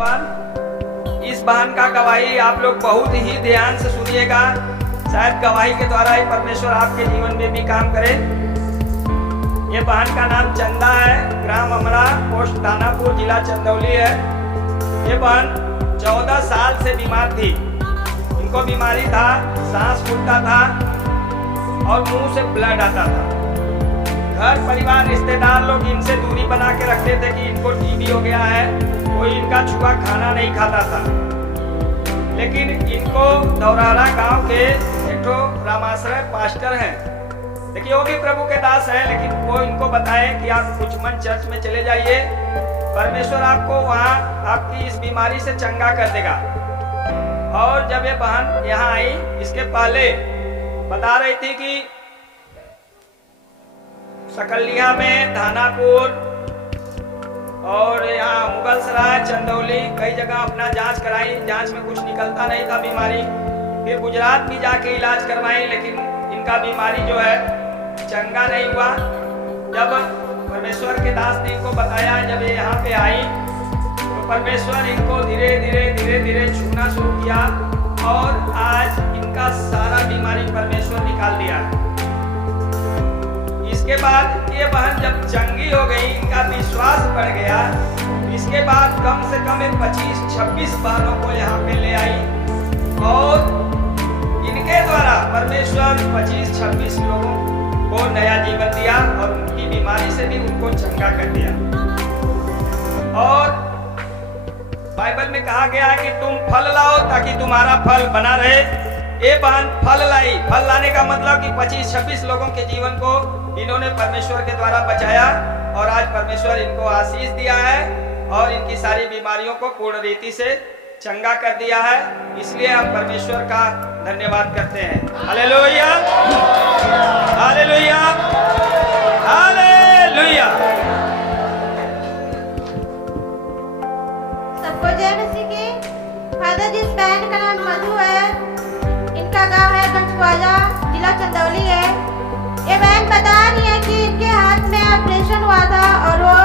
नौजवान, इस बहन का गवाही आप लोग बहुत ही ध्यान से सुनिएगा। शायद गवाही के द्वारा ही परमेश्वर आपके जीवन में भी काम करे। ये बहन का नाम चंदा है, ग्राम अमरा, पोस्ट दानापुर, जिला चंदौली है। ये बहन 14 साल से बीमार थी। इनको बीमारी था, सांस फूलता था और मुंह से ब्लड आता था। घर परिवार रिश्तेदार लोग इनसे दूरी बना के रखते थे कि इनको टीबी हो गया है, कोई इनका छुआ खाना नहीं खाता था। लेकिन इनको दौरारा गांव के एक रामाश्रय पास्टर हैं, देखिए वो भी प्रभु के दास हैं, लेकिन वो इनको बताए कि आप कुचमन चर्च में चले जाइए, परमेश्वर आपको वहाँ आपकी इस बीमारी से चंगा कर देगा। और जब ये बहन यहाँ आई, इसके पहले बता रही थी कि सकलिया में, धानापुर और यहाँ मुगलसराय, चंदौली, कई जगह अपना जांच कराई। जांच में कुछ निकलता नहीं था बीमारी। फिर गुजरात भी जाके इलाज करवाई, लेकिन इनका बीमारी जो है चंगा नहीं हुआ। जब परमेश्वर के दास ने इनको बताया, जब ये यहाँ पे आई तो परमेश्वर इनको धीरे धीरे छूना शुरू किया और आज इनका सारा बीमारी परमेश्वर निकाल दिया। इसके बाद ये बहन जब चंगी हो गई, इनका विश्वास बढ़ गया। इसके बाद कम से कम 25-26 बहनों को यहाँ पे ले आई और इनके द्वारा परमेश्वर 25-26 लोगों को नया जीवन दिया और उनकी बीमारी से भी उनको चंगा कर दिया। और बाइबल में कहा गया है कि तुम फल लाओ ताकि तुम्हारा फल बना रहे। ये बहन फल लाई। फल लाने का मतलब कि 25-26 लोगों के जीवन को इन्होंने परमेश्वर के द्वारा बचाया और आज परमेश्वर इनको आशीष दिया है और इनकी सारी बीमारियों को पूर्ण रीति से चंगा कर दिया है। इसलिए हम परमेश्वर का धन्यवाद करते हैं। Hallelujah, hallelujah, hallelujah. सबको जय मसीह की। फादर जी, इस बहन का नाम मधु है, इनका गांव है गंजवाजा, जिला चंदौली है। ये बहन बता रही है कि इनके हाथ में ऑपरेशन हुआ था और वो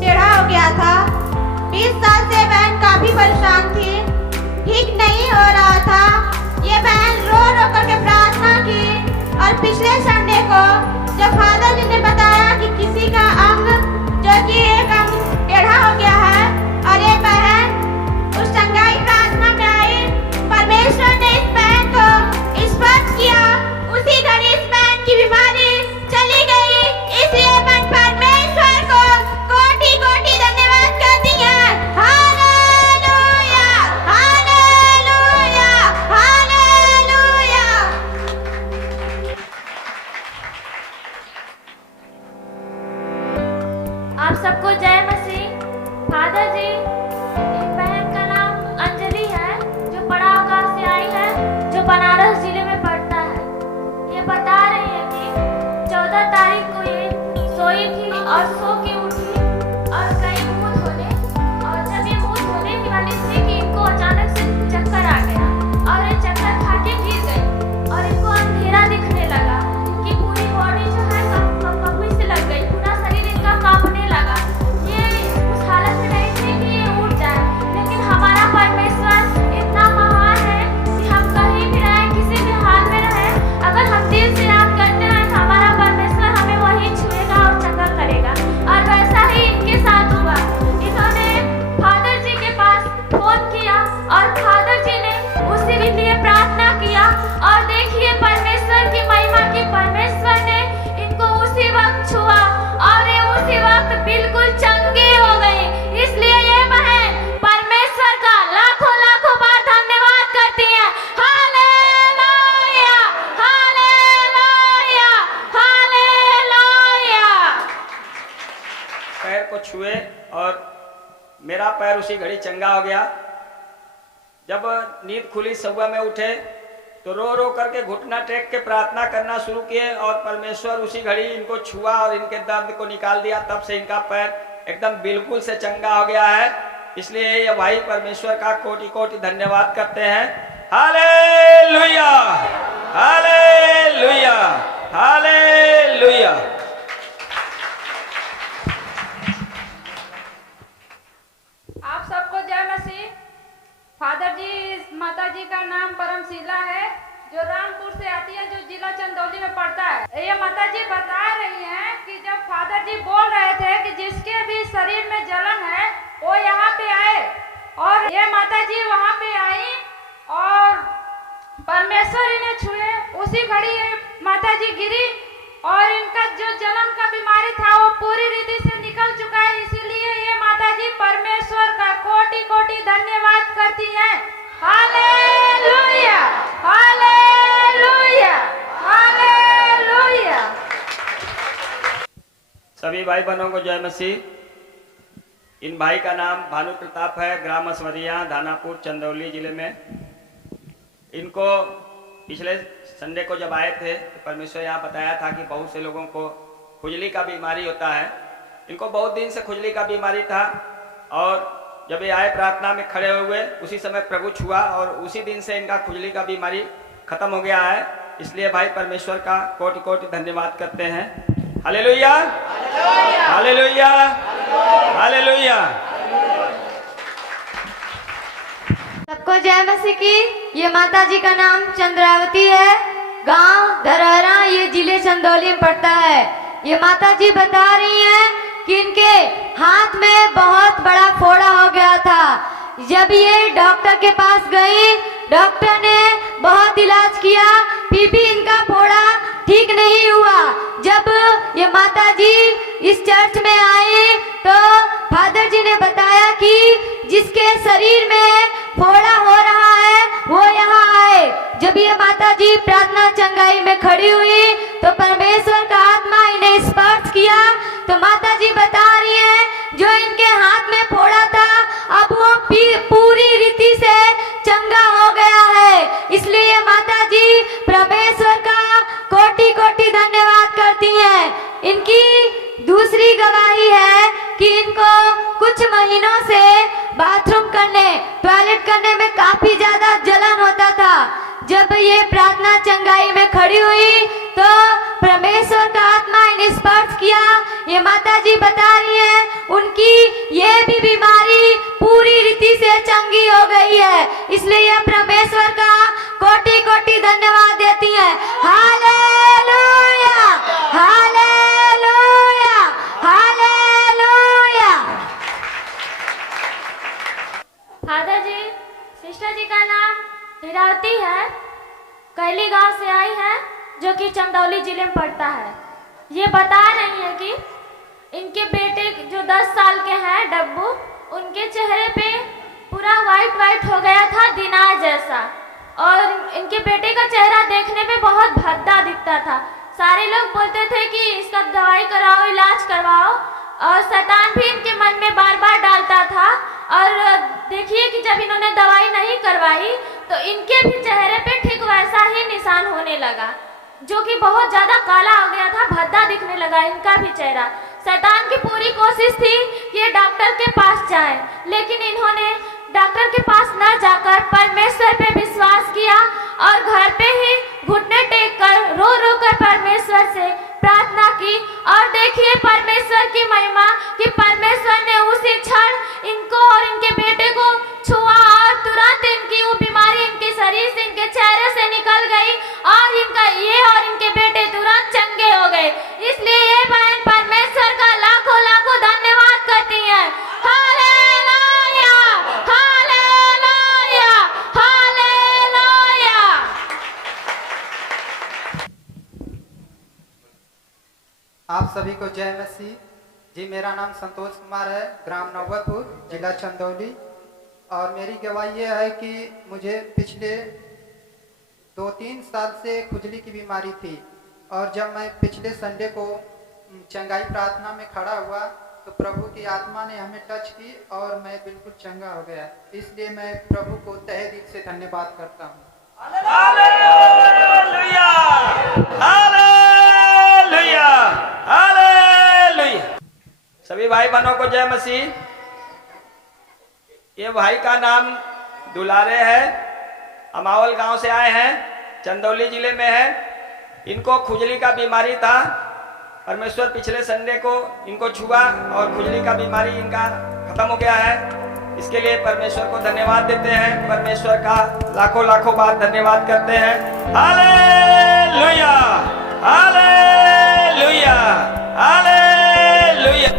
टेढ़ा हो गया था। 20 साल से बहन काफी परेशान थी, ठीक नहीं हो रहा था। ये बहन रो रो करके प्रार्थना की और पिछले संडे को जब फादर जी ने बताया कि किसी का अंग जो कि एक अंग टेढ़ा हो गया है और ये बहन उस चंगाई प्रार्थना में आई, परमेश्वर ने इस बहन को स्पर्श किया। उसी घड़ी इस बहन की बीमारी चली गई। इसलिए मैं परमेश्वर को कोटि कोटि धन्यवाद करती हूँ। Hallelujah, hallelujah, hallelujah. आप सबको जय मसीह। फादर जी, एक बहन का नाम अंजलि है जो पड़ाव गांव से आई है, जो बनारस जिले में पड़ता है। ये बता रही है कि 14 तारीख को ये सोई थी और सो के उठी और गई मुंह धोने, और जब ये मुंह धोने की वाली थी कि इनको अचानक से चक्कर आ गया और ये चक्कर खा के गिर गई और इनको अंधेरा दिखने लगा। इनकी पूरी बॉडी जो है कपकपी से लग गई, पूरा शरीर इनका कांपने लगा। ये उस हालत में नहीं थी कि ये उठ जाए, लेकिन हमारा परमेश्वर इतना महान है कि हम कहीं भी रहें, किसी भी हाल में रहें, अगर हम दिल से याद करते हैं तो हमारा परमेश्वर हमें वही छुएगा और चंगा करेगा। और वैसा ही इनके साथ हुआ। इन्होंने फादर जी के पास फोन किया और फादर जी ने उसी के लिए प्रार्थना किया और देखिए परमेश्वर की महिमा की, परमेश्वर ने इनको उसी वक्त छुआ और ये उसी वक्त बिल्कुल चंगे हो गए। इसलिए ये बहन परमेश्वर का लाखों लाखों बार धन्यवाद करती है। Hallelujah, hallelujah, hallelujah. पैर को छुए और मेरा पैर उसी घड़ी चंगा हो गया। जब नींद खुली, सुबह में उठे तो रो रो करके घुटना टेक के प्रार्थना करना शुरू किए और परमेश्वर उसी घड़ी इनको छुआ और इनके दर्द को निकाल दिया। तब से इनका पैर एकदम बिल्कुल से चंगा हो गया है। इसलिए ये भाई परमेश्वर का कोटि कोटि धन्यवाद करते हैं। Hallelujah, hallelujah, hallelujah. आप सबको फादर जी, इस माता जी का नाम परमशिला है, जो रामपुर से आती है, जो जिला चंदौली में पड़ता है। ये माता जी बता रही हैं कि जब फादर जी बोल रहे थे कि जिसके भी शरीर में जलन है वो यहाँ पे आए, और ये माता जी वहाँ पे आई और परमेश्वर इन्हें छुए। उसी घड़ी ये माता जी गिरी और इनका जो जलन का बीमारी था वो पूरी रीति से निकल चुका है। इसीलिए ये माता जी परमेश्वर का कोटि कोटि धन्यवाद करती हैं। Hallelujah, hallelujah, hallelujah. सभी भाई बहनों को जय मसीह। इन भाई का नाम भानु प्रताप है, ग्राम असवरिया, दानापुर, चंदौली जिले में। इनको पिछले संडे को जब आए थे तो परमेश्वर यहाँ बताया था कि बहुत से लोगों को खुजली का बीमारी होता है। इनको बहुत दिन से खुजली का बीमारी था और जब ये आए प्रार्थना में खड़े हुए उसी समय प्रभु छुआ और उसी दिन से इनका खुजली का बीमारी खत्म हो गया है। इसलिए भाई परमेश्वर का कोटि कोटि धन्यवाद करते हैं। Hallelujah, hallelujah, hallelujah. सबको जय मसीह की। ये माता जी का नाम चंद्रावती है, गांव धरहरा, ये जिले चंदौली में पड़ता है। ये माता जी बता रही हैं कि इनके हाथ में बहुत बड़ा फोड़ा हो गया था। जब ये डॉक्टर के पास गई, डॉक्टर ने बहुत इलाज किया, फिर भी इनका फोड़ा ठीक नहीं हुआ। जब ये माता जी इस चर्च में आई तो फादर जी ने बताया कि जिसके शरीर में फोड़ा हो रहा है वो यहाँ आए। जब ये माता जी प्रार्थना चंगाई में खड़ी हुई तो परमेश्वर का आत्मा इन्हें स्पर्श किया। तो माता जी बता रही हैं जो इनके हाथ में फोड़ा था अब वो पूरी रीति से चंगा हो गया है। इसलिए ये माता जी परमेश्वर का कोटि कोटि धन्यवाद करती हैं। इनकी दूसरी गवाही है कि इनको कुछ महीनों से बाथरूम करने, टॉयलेट करने में काफी ज्यादा जलन होता था। जब ये प्रार्थना चंगाई में खड़ी हुई तो परमेश्वर का आत्मा इन्हें स्पर्श किया। ये माता जी बता रही हैं उनकी ये भी बीमारी पूरी रीति से चंगी हो गई है। इसलिए ये परमेश्वर का कोटि कोटि धन्यवाद देती हैं। Hallelujah, hallelujah, hallelujah. फादर जी, सिस्टर जी का नाम हीरावती है, कैली गांव से आई है, जो कि चंदौली जिले में पड़ता है। ये बता रही है कि इनके बेटे जो 10 साल के हैं डब्बू, उनके चेहरे पे पूरा वाइट वाइट हो गया था, दिनार जैसा, और इनके बेटे का चेहरा देखने में बहुत भद्दा दिखता था। सारे लोग बोलते थे कि इसका दवाई कराओ, इलाज करवाओ, और शैतान भी इनके मन में बार बार डालता था। और देखिए कि जब इन्होंने दवाई नहीं करवाई तो इनके भी चेहरे पे ठीक वैसा ही निशान होने लगा, जो कि बहुत ज्यादा काला हो गया था, भद्दा दिखने लगा इनका भी चेहरा। शैतान की पूरी कोशिश थी कि ये डॉक्टर के पास जाएं, लेकिन इन्होंने डॉक्टर के पास न जाकर परमेश्वर पे विश्वास किया और घर पे ही घुटने टेक कर रो रो कर परमेश्वर से प्रार्थना की। और देखिए परमेश्वर की महिमा कि परमेश्वर ने उसी क्षण इनको और इनके बेटे को छुआ और तुरंत इनकी वो बीमारी इनके शरीर से, इनके चेहरे से निकल गई और इनका ये और इनके बेटे तुरंत चंगे हो गए। इसलिए ये बहन परमेश्वर का लाखों लाखों धन्यवाद करती हैं। Hallelujah, hallelujah, hallelujah. आप सभी को जय मसीह जी। मेरा नाम संतोष कुमार है, ग्राम नौबतपुर, जिला चंदौली। और मेरी गवाही यह है कि मुझे पिछले 2-3 साल से खुजली की बीमारी थी, और जब मैं पिछले संडे को चंगाई प्रार्थना में खड़ा हुआ तो प्रभु की आत्मा ने हमें टच की और मैं बिल्कुल चंगा हो गया। इसलिए मैं प्रभु को तहे दिल से धन्यवाद करता हूँ। Hallelujah, hallelujah, hallelujah. सभी भाई बहनों को जय मसीह। ये भाई का नाम दुलारे है, अमावल गांव से आए हैं, चंदौली जिले में है। इनको खुजली का बीमारी था। परमेश्वर पिछले संडे को इनको छुआ और खुजली का बीमारी इनका खत्म हो गया है। इसके लिए परमेश्वर को धन्यवाद देते हैं, परमेश्वर का लाखों लाखों बार धन्यवाद करते हैं। Hallelujah, hallelujah, hallelujah.